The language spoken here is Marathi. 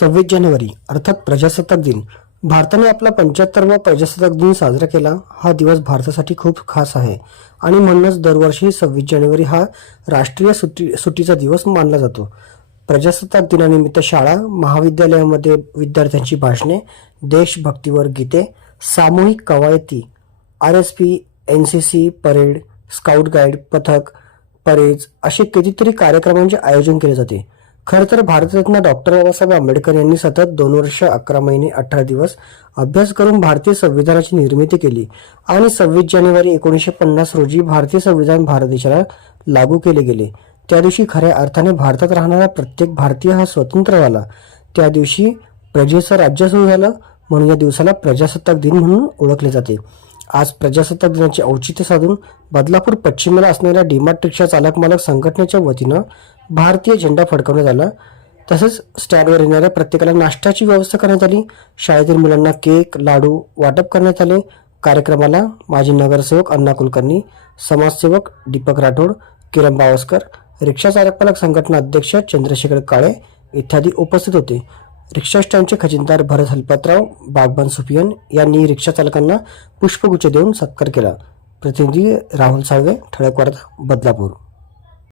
सव्वीस जानेवारी अर्थात प्रजासत्ताक दिन. भारताने आपला पंच्याहत्तरवा प्रजासत्ताक दिन साजरा केला. हा दिवस भारतासाठी खूप खास आहे. आणि म्हणूनच दरवर्षी सव्वीस जानेवारी हा राष्ट्रीय सुट्टी सुट्टीचा दिवस मानला जातो. प्रजासत्ताक दिनानिमित्त शाळा महाविद्यालयामध्ये विद्यार्थ्यांची भाषणे देशभक्तीवर गीते सामूहिक कवायती R S P N C C parade scout guide पथक परेज असे कितीतरी कार्यक्रमांचे आयोजन केले जाते. खरं तर भारतरत्न डॉक्टर बाबासाहेब आंबेडकर यांनी सतत दोन वर्ष अकरा महिने अठरा दिवस अभ्यास करून भारतीय संविधानाची निर्मिती केली आणि सव्वीस जानेवारी एकोणीसशे पन्नास रोजी भारतीय संविधान भारत देशाला लागू केले गेले. त्या दिवशी खऱ्या अर्थाने भारतात राहणारा प्रत्येक भारतीय हा स्वतंत्र झाला. त्या दिवशी प्रजेचं राज्य सुरू झालं म्हणून या दिवसाला प्रजासत्ताक दिन म्हणून ओळखले जाते. आज प्रजासत्ताक दिनाचे औचित्य साधून बदलापूर पश्चिमेला असणाऱ्या डीमार्ट रिक्षा चालक मालक संघटनेच्या वतीनं भारतीय झेंडा फडकवण्यात आला. तसंच स्टँडवर येणाऱ्या प्रत्येकाला नाश्त्याची व्यवस्था करण्यात आली. शाळेतील मुलांना केक लाडू वाटप करण्यात आले. कार्यक्रमाला माजी नगरसेवक अण्णा कुलकर्णी समाजसेवक दीपक राठोड किरण बावस्कर रिक्षा चालक पालक संघटना अध्यक्ष चंद्रशेखर काळे इत्यादी उपस्थित होते. रिक्षा स्टँडचे खजिनदार भरत हलपतराव बागबान सुफियन यांनी रिक्षा चालकांना पुष्पगुच्छ देऊन सत्कार केला. प्रतिनिधी राहुल साळवे ठळक वार्ता बदलापूर.